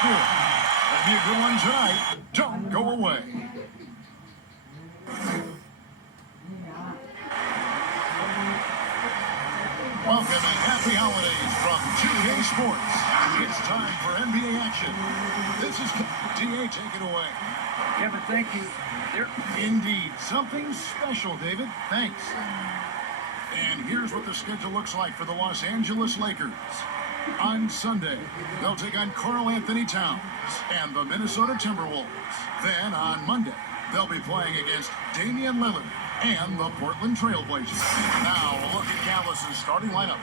That'll be a good one tonight. Don't go away. Welcome and happy holidays from 2K Sports. It's time for NBA action. This is DA. Take it away. Kevin, thank you. Indeed. Something special, David. Thanks. And here's what the schedule looks like for the Los Angeles Lakers. On Sunday, they'll take on Karl Anthony Towns and the Minnesota Timberwolves. Then on Monday, they'll be playing against Damian Lillard and the Portland Trailblazers. Now, a look at Dallas's starting lineup.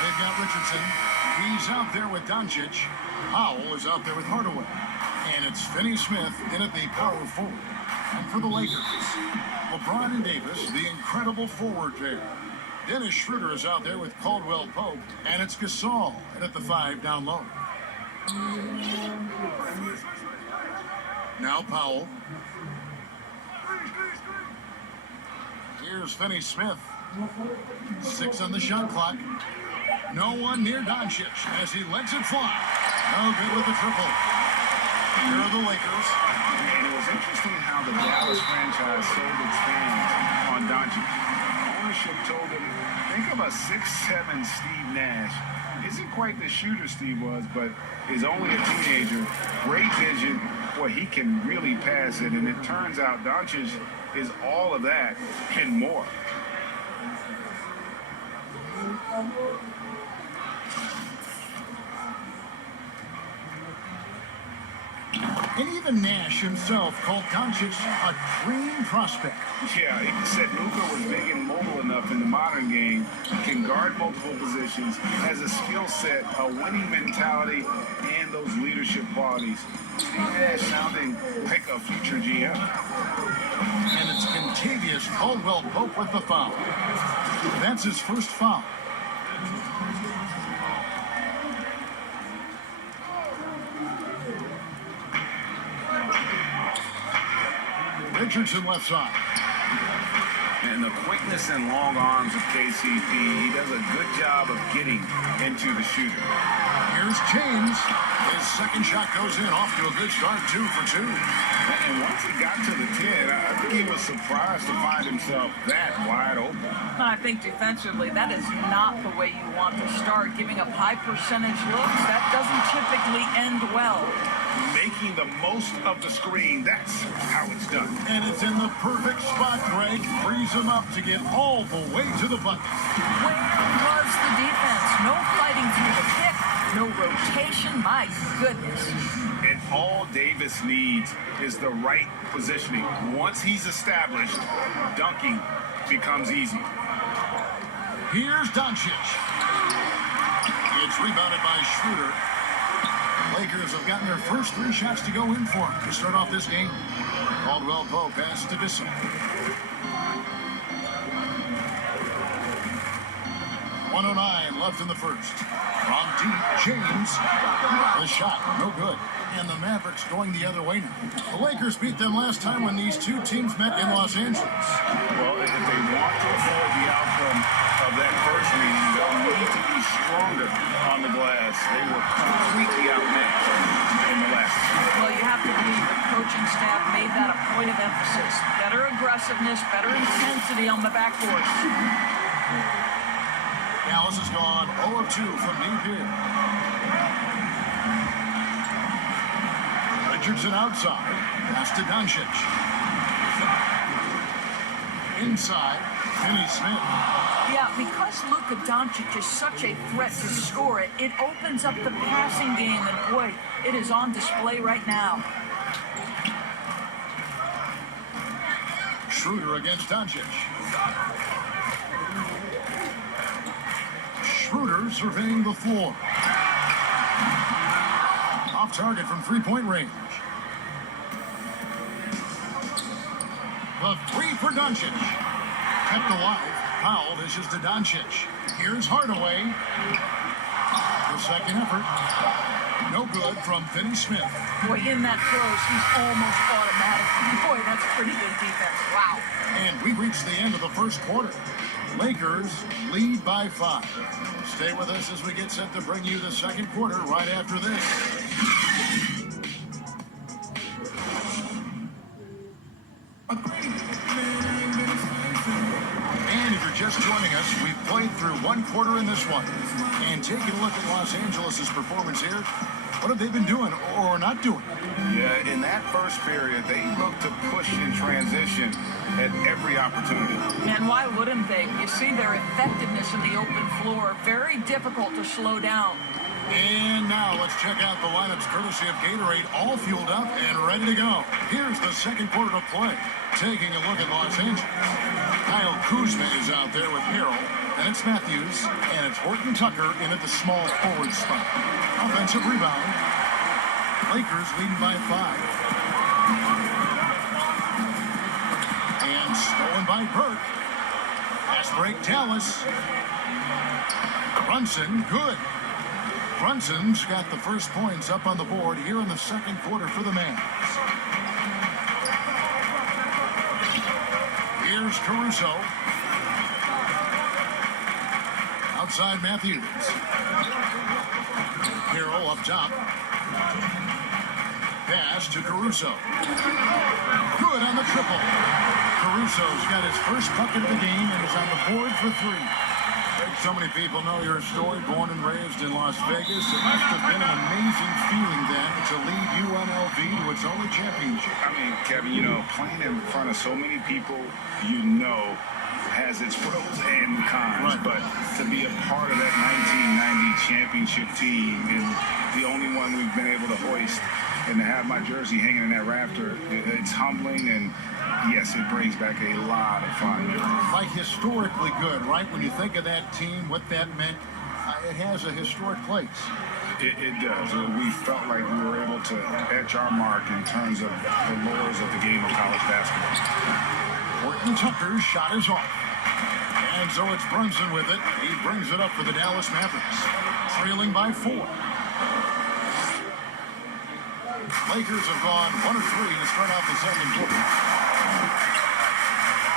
They've got Richardson. He's out there with Doncic. Powell is out there with Hardaway. And it's Finney Smith in at the power forward. And for the Lakers, LeBron and Davis, the incredible forward pair. Dennis Schroeder is out there with Caldwell Pope, and it's Gasol in at the 5 down low. Now Powell. Here's Finney Smith. 6 on the shot clock. No one near Doncic as he lets it fly. No good with the triple. Here are the Lakers. And it was interesting how the Dallas franchise sold its fans on Doncic. Ownership told him, think of a 6'7" Steve Nash. Isn't quite the shooter Steve was, but is only a teenager. Great vision. Boy, he can really pass it. And it turns out Doncic is all of that and more. And even Nash himself called Doncic a dream prospect. Yeah, he said Luka was big and mobile enough in the modern game, can guard multiple positions, has a skill set, a winning mentality, and those leadership qualities. Steve Nash sounding like a future GM. And it's Kentavious Caldwell Pope with the foul. That's his first foul. Richardson left side. And the quickness and long arms of KCP, he does a good job of getting into the shooter. Here's James. His second shot goes in, off to a good start, 2 for 2. And once he got to the 10, I think he was surprised to find himself that wide open. I think defensively, that is not the way you want to start. Giving up high percentage looks, that doesn't typically end well. Making the most of the screen, that's how it's done. And it's in the perfect spot, Greg. Frees him up to get all the way to the bucket. Where was the defense? No fighting through the pick, no rotation, my goodness. And all Davis needs is the right positioning. Once he's established, dunking becomes easy. Here's Doncic. It's rebounded by Schroeder. Lakers have gotten their first 3 shots to go in for him to start off this game. Caldwell Pope pass to Bissell. 1:09 left in the first. From deep, James. The shot, no good. And the Mavericks going the other way now. The Lakers beat them last time when these two teams met in Los Angeles. Well, if they want to avoid the outcome of that first meeting, they'll need to be stronger on the glass. They were completely outmatched in the last. Well, you have to believe the coaching staff made that a point of emphasis. Better aggressiveness, better intensity on the backboard. Dallas has gone 0 of 2 from deep here. Richardson outside. Pass to Doncic. Inside, Finney Smith. Yeah, because Luka Doncic is such a threat to score it, it opens up the passing game, and boy, it is on display right now. Schroeder against Doncic. Schroeder surveying the floor. Off target from three-point range. The three for Doncic. Kept alive. Powell dishes to Doncic. Here's Hardaway. The second effort. No good from Finney Smith. Boy, in that close, he's almost automatic. Boy, that's pretty good defense. Wow. And we reached the end of the first quarter. Lakers lead by 5. Stay with us as we get set to bring you the second quarter right after this. And if you're just joining us, we've played through one quarter in this one. And taking a look at Los Angeles' performance here, what have they been doing or not doing? Yeah, in that first period, they looked to push in transition at every opportunity. And why wouldn't they? You see their effectiveness in the open floor. Very difficult to slow down. And now let's check out the lineups courtesy of Gatorade, all fueled up and ready to go. Here's the second quarter of play. Taking a look at Los Angeles. Kyle Kuzma is out there with Harrell. And it's Matthews, and it's Horton Tucker in at the small forward spot. Offensive rebound. Lakers leading by 5. And stolen by Burke. Pass break, Dallas. Brunson, good. Brunson's got the first points up on the board here in the second quarter for the Mavs. Here's Caruso. Outside Matthews. Harrell up top. Pass to Caruso. Good on the triple. Caruso's got his first bucket of the game and is on the board for 3. So many people know your story, born and raised in Las Vegas. It must have been an amazing feeling then to lead UNLV to its only championship. I mean, Kevin, playing in front of so many people, has its pros and cons. Right. But to be a part of that 1990 championship team and the only one we've been able to hoist and to have my jersey hanging in that rafter, it's humbling, and yes, it brings back a lot of fun. Like historically good, right? When you think of that team, what that meant, it has a historic place. It does. We felt like we were able to etch our mark in terms of the lures of the game of college basketball. Horton Tucker's shot is off. And so it's Brunson with it. He brings it up for the Dallas Mavericks. Trailing by 4. Lakers have gone 1 of 3 to start out the second quarter.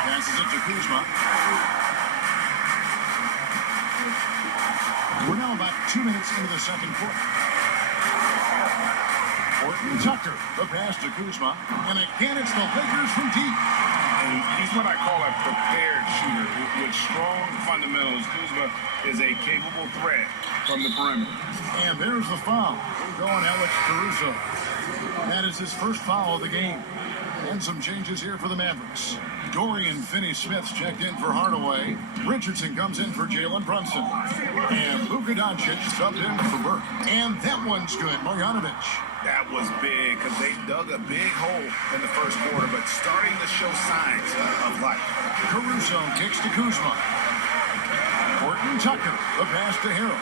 Passes it to Kuzma. We're now about 2 minutes into the second quarter. Horton Tucker, the pass to Kuzma. And again, it's the Lakers from deep. And he's what I call a prepared shooter with strong fundamentals. Kuzma is a capable threat from the perimeter. And there's the foul. Going Alex Caruso. That is his first foul of the game. And some changes here for the Mavericks. Dorian Finney-Smith's checked in for Hardaway. Richardson comes in for Jalen Brunson. And Luka Doncic subbed in for Burke. And that one's good. Marjanovic. That was big because they dug a big hole in the first quarter, but starting to show signs of life. Caruso kicks to Kuzma. Horton Tucker, the pass to Harrell.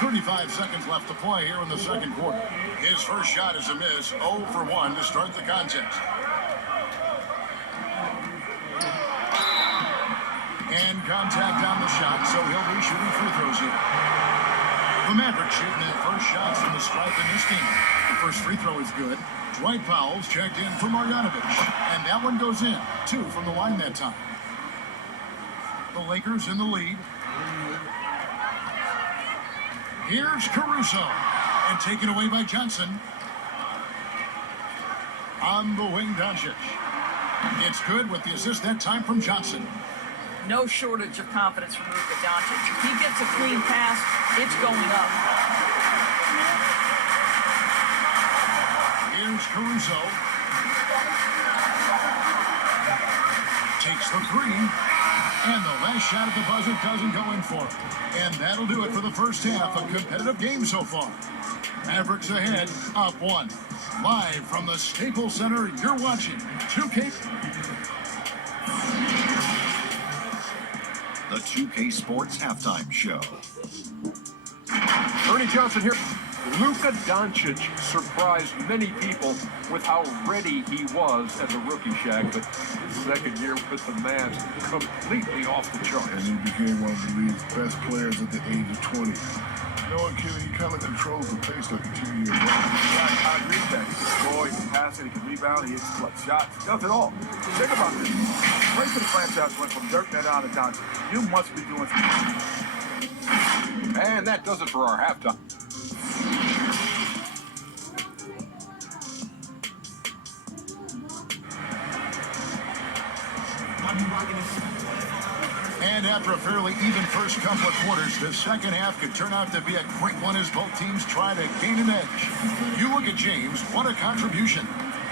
35 seconds left to play here in the second quarter. His first shot is a miss, 0 for 1 to start the contest. And contact on the shot, so he'll be shooting free throws here. The Mavericks shooting their first shots from the stripe in this game. The first free throw is good. Dwight Powell's checked in for Marjanovic, and that one goes in. 2 from the line that time. The Lakers in the lead. Here's Caruso, and taken away by Johnson. On the wing, Doncic. It's good with the assist that time from Johnson. No shortage of confidence from Luka Doncic. If he gets a clean pass, it's going up. Here's Caruso. takes the three. And the last shot at the buzzer doesn't go in for it. And that'll do it for the first half. A competitive game so far. Mavericks ahead, up one. Live from the Staples Center, you're watching 2K. The 2K Sports Halftime Show. Ernie Johnson here. Luka Doncic surprised many people with how ready he was as a rookie, Shaq, but his second year with the Mavs completely off the charts. And he became one of the league's best players at the age of 20. You know what, Kenny? He kind of controls the pace like a 2-year old. I agree with that. He can score, he can pass it, he can rebound, he hits clutch shots. He does it all. Think about this. Right to the franchise went from Dirk Nowitzki to Doncic. You must be doing something. And that does it for our halftime. And after a fairly even first couple of quarters, the second half could turn out to be a quick one as both teams try to gain an edge. You look at James, what a contribution.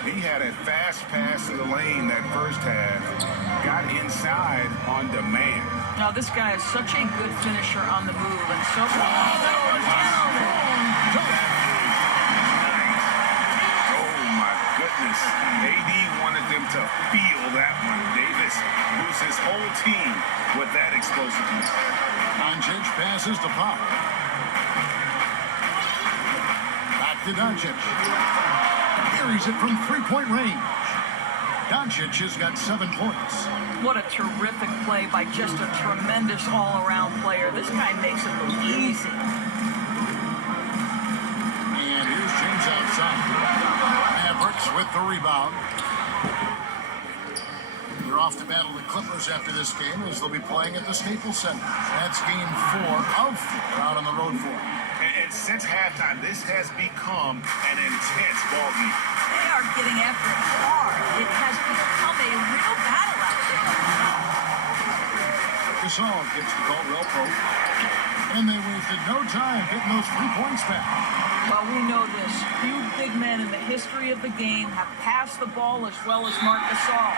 He had a fast pass to the lane that first half. Got inside on demand. Now, this guy is such a good finisher on the move, and so... Goodness, AD wanted them to feel that one. Davis moves his whole team with that explosiveness. Doncic passes to Pop. Back to Doncic. Carries it from three-point range. Doncic has got 7 points. What a terrific play by just a tremendous all-around player. This guy makes it look easy. And here's James outside. Mavericks with the rebound. They're off to battle the Clippers after this game as they'll be playing at the Staples Center. That's game 4 of 4 out on the road for them. And since halftime, this has become an intense ball game. They are getting after it hard. It has become a real battle out there. Gasol gets the Caldwell poke. And they wasted no time getting those 3 points back. Well, we know this. Few big men in the history of the game have passed the ball as well as Marc Gasol.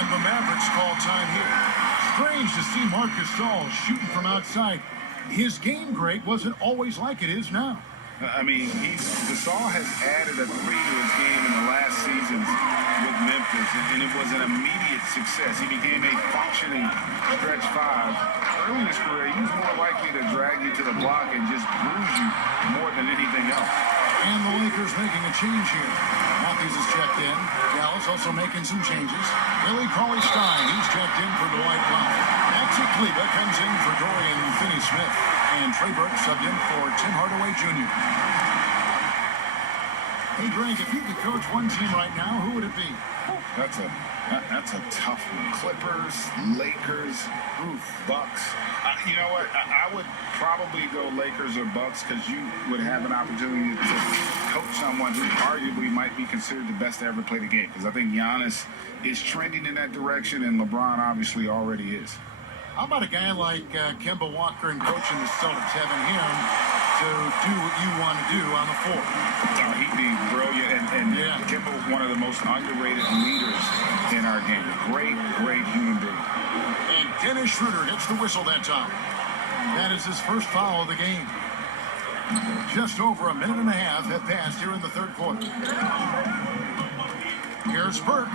And the Mavericks call time here. Strange to see Marc Gasol shooting from outside. His game grade wasn't always like it is now. I mean, Gasol has added a 3 to his game in the last seasons with Memphis, and it was an immediate success. He became a functioning stretch 5. Early in his career, he was more likely to drag you to the block and just bruise you more than anything else. And the Lakers making a change here. Matthews is checked in. Dallas also making some changes. Billy Cauley-Stein, he's checked in for Dwight Powell. Maxi Kleber comes in for Dorian Finney-Smith. And Trey Burke subbed in for Tim Hardaway Jr. Hey, Greg, if you could coach one team right now, who would it be? That's a tough one. Clippers, Lakers, Bucks. You know what? I would probably go Lakers or Bucks because you would have an opportunity to coach someone who arguably might be considered the best to ever play the game. Because I think Giannis is trending in that direction, and LeBron obviously already is. How about a guy like Kemba Walker and coaching the Celtics, having him to do what you want to do on the floor? Oh, he'd be brilliant, and yeah. Kemba, one of the most underrated leaders in our game. Great human being. And Dennis Schroeder gets the whistle that time. That is his first foul of the game. Just over a minute and a half have passed here in the third quarter. Here's Burke.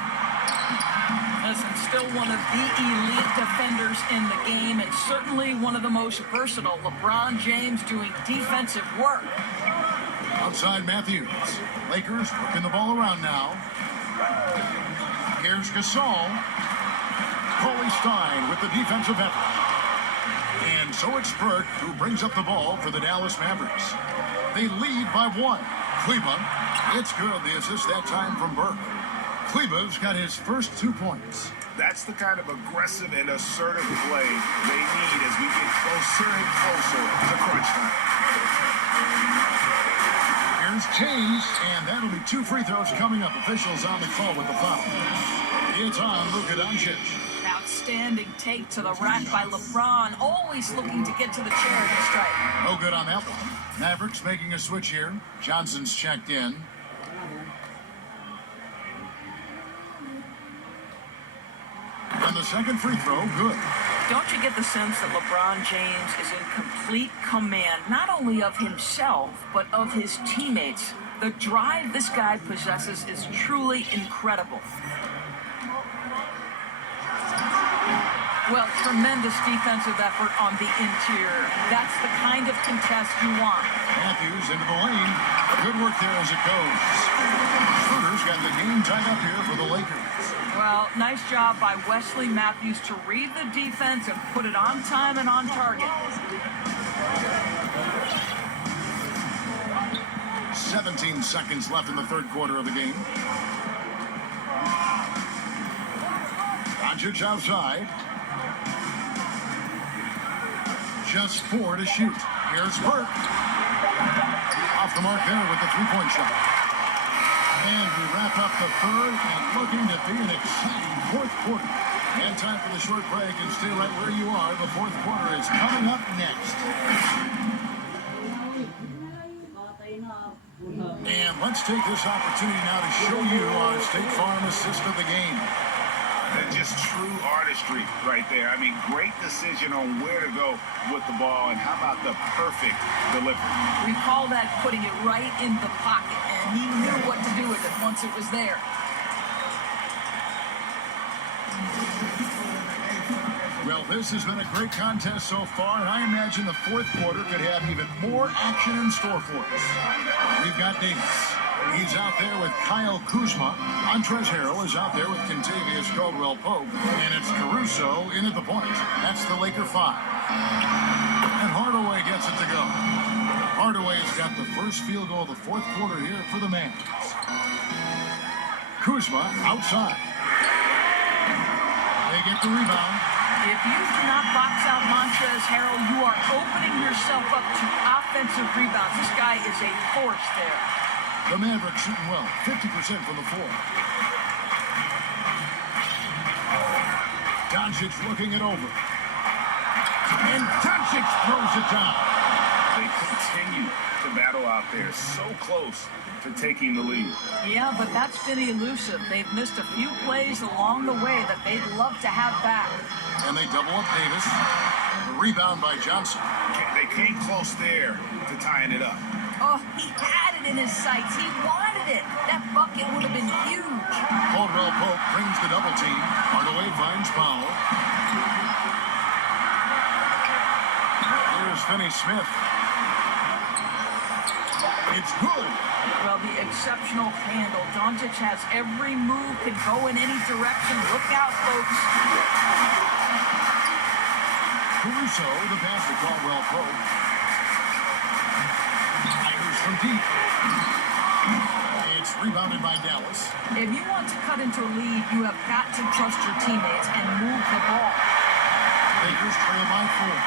Listen, still one of the elite defenders in the game, and certainly one of the most versatile. LeBron James doing defensive work. Outside Matthews. Lakers working the ball around now. Here's Gasol. Cauley-Stein with the defensive effort. And so it's Burke who brings up the ball for the Dallas Mavericks. They lead by 1. Kleber. It's good. The assist that time from Burke. Kleber's got his first 2 points. That's the kind of aggressive and assertive play they need as we get closer and closer to crunch time. Here's James, and that'll be 2 free throws coming up. Officials on the call with the foul. It's on Luka Doncic. Outstanding take to the rack by LeBron, always looking to get to the charity stripe. No good on that one. Mavericks making a switch here. Johnson's checked in. And the the second free throw, good. Don't you get the sense that LeBron James is in complete command, not only of himself, but of his teammates? The drive this guy possesses is truly incredible. Well, tremendous defensive effort on the interior. That's the kind of contest you want. Matthews into the lane. Good work there as it goes. Schroeder's got the game tied up here for the Lakers. Well, nice job by Wesley Matthews to read the defense and put it on time and on target. 17 seconds left in the third quarter of the game. Doncic outside. Just 4 to shoot. Here's Burke. Off the mark there with the three-point shot. And we wrap up the third and looking to be an exciting fourth quarter. And time for the short break, and stay right where you are. The fourth quarter is coming up next. And let's take this opportunity now to show you our State Farm assist of the game. That's just true artistry right there. I mean, great decision on where to go with the ball, and how about the perfect delivery? We call that putting it right in the pocket, and he knew what to do with it once it was there. Well, this has been a great contest so far, and I imagine the fourth quarter could have even more action in store for us. We've got Davis. He's out there with Kyle Kuzma. Montrezl Harrell is out there with Kentavious Caldwell-Pope. And it's Caruso in at the point. That's the Laker 5. And Hardaway gets it to go. Hardaway's got the first field goal of the fourth quarter here for the Mavericks. Kuzma outside. They get the rebound. If you do not box out Montrezl Harrell, you are opening yourself up to offensive rebounds. This guy is a force there. The Mavericks shooting well, 50% from the floor. Doncic looking it over. And Doncic throws it down. They continue to battle out there, so close to taking the lead. Yeah, but that's been elusive. They've missed a few plays along the way that they'd love to have back. And they double up Davis. The rebound by Johnson. They came close there to tying it up. Oh, he had it in his sights. He wanted it. That bucket would have been huge. Caldwell-Pope brings the double team. Hardaway finds Powell. Here's Finney-Smith. It's good. Well, the exceptional handle. Doncic has every move, can go in any direction. Look out, folks. Caruso, the pass to Caldwell-Pope. From deep. It's rebounded by Dallas. If you want to cut into a lead, you have got to trust your teammates and move the ball. Lakers trail by 4.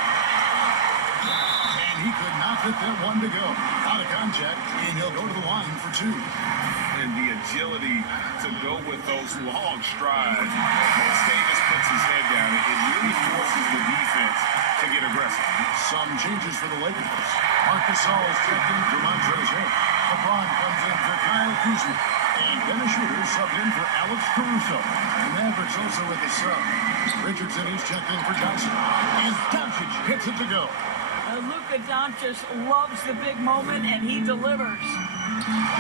And he could not get that one to go. Out of contact, and he'll go to the line for 2. And the agility to go with those long strides. Once Davis puts his head down, it really forces the defense to get aggressive. Some changes for the Lakers. Marc Gasol is checked in for Montrezl Harrell. LeBron comes in for Kyle Kuzma. And Dennis Schroeder subbed in for Alex Caruso. The Mavericks also with a sub. Richardson is checked in for Johnson. And Doncic hits it to go. Luka Doncic loves the big moment, and he delivers.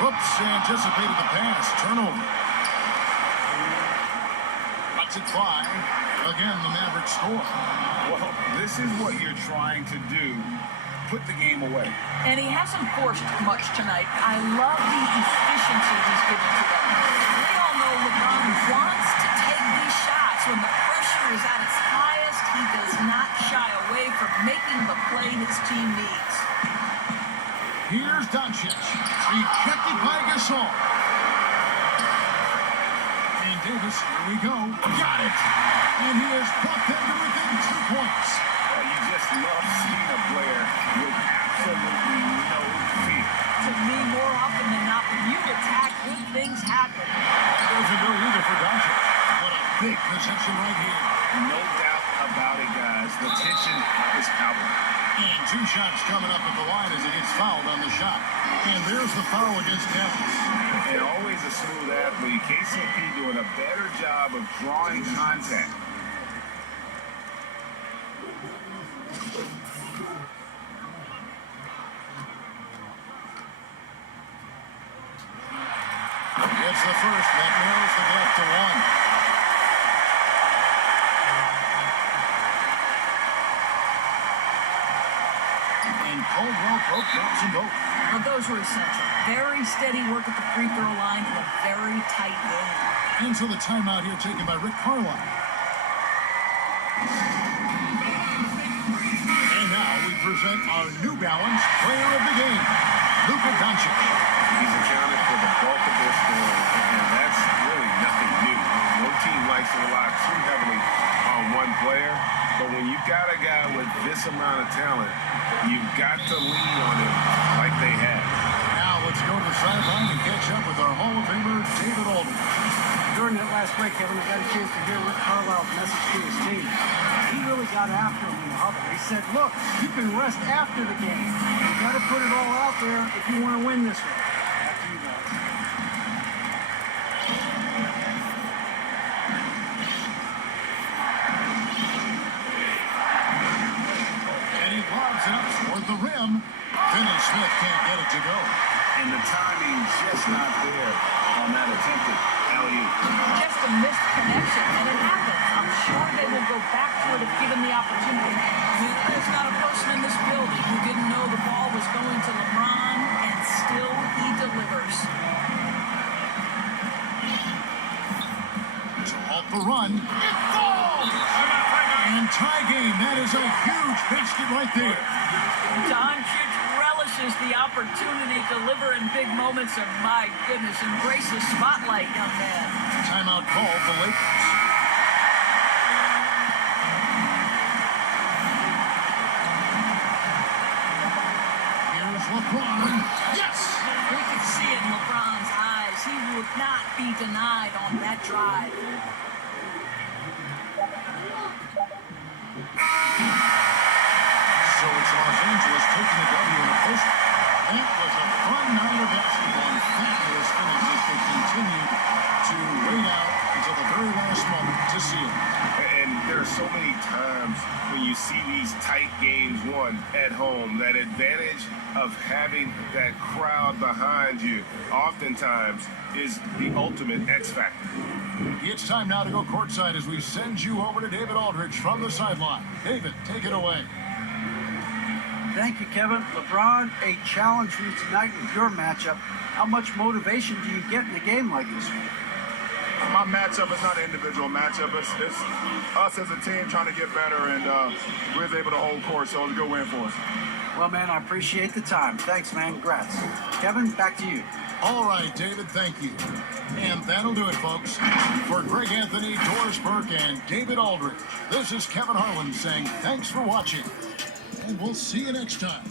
Whoops, anticipated the pass. Turnover. Cuts it 5. Again, the Mavericks score. Well, this is what you're trying to do. Put the game away. And he hasn't forced much tonight. I love the efficiency he's giving to them. We all know LeBron wants to take these shots. When the pressure is at its highest, he does not shy away from making the play his team needs. Here's Doncic. Rejected by Gasol. And Davis, here we go. Got it. And he has brought them to within 2 points. You just love seeing a player with absolutely no fear. To me, more often than not, when you attack, good things happen. Doesn't go either for Doncic. What a big possession right here. No doubt about it, guys. The tension is palpable. And 2 shots coming up at the line as he gets fouled on the shot. And there's the foul against Dallas. And always a smooth athlete. KCP doing a better job of drawing contact That's the first that narrows the gap to 1. And Caldwell broke drops them both. Well, those were essential. Very steady work at the free throw line in a very tight game. And so the timeout here taken by Rick Carlisle. And now we present our New Balance player of the game, Luka Doncic. He's accounted for the bulk of their scoring, and that's really nothing new. No team likes to rely too heavily on one player, but when you've got a guy with this amount of talent, you've got to lean on him like they have. Now let's go to the sideline and catch up with our Hall of Famer, David Aldridge. During that last break, Kevin, I got a chance to hear Rick Carlisle's message to his team. He really got after him in the huddle. He said, look, you can rest after the game. You got to put it all out there if you want to win this one. Back to you guys. And he lobs it up toward the rim. Finney Smith can't get it to go. And the timing just not there on that attempted alley-oop. Just a missed connection, and it happens. I'm sure they will go back to it if given the opportunity. There's not a person in this building who didn't know the ball was going to LeBron, and still he delivers. To halt the run. It falls! And tie game. That is a huge basket right there. Doncic relishes the opportunity to deliver in big moments, and my goodness, embrace the spotlight, young man. Timeout call for Lakers. Here's LeBron. Yes! We could see it in LeBron's eyes. He would not be denied on that drive. So it's Los Angeles taking the W in a post. That was a fun night of basketball and fabulous finishes that continued to wait out until the very last moment to see it. And there are so many times when you see these tight games won at home, that advantage of having that crowd behind you oftentimes is the ultimate X factor. It's time now to go courtside as we send you over to David Aldridge from the sideline. David, take it away. Thank you, Kevin. LeBron, a challenge for you tonight with your matchup. How much motivation do you get in a game like this one? My matchup is not an individual matchup. It's us as a team trying to get better, and we was able to hold court, so it was a good win for us. Well, man, I appreciate the time. Thanks, man. Congrats. Kevin, back to you. All right, David, thank you. And that'll do it, folks. For Greg Anthony, Doris Burke, and David Aldridge, this is Kevin Harlan saying thanks for watching. And we'll see you next time.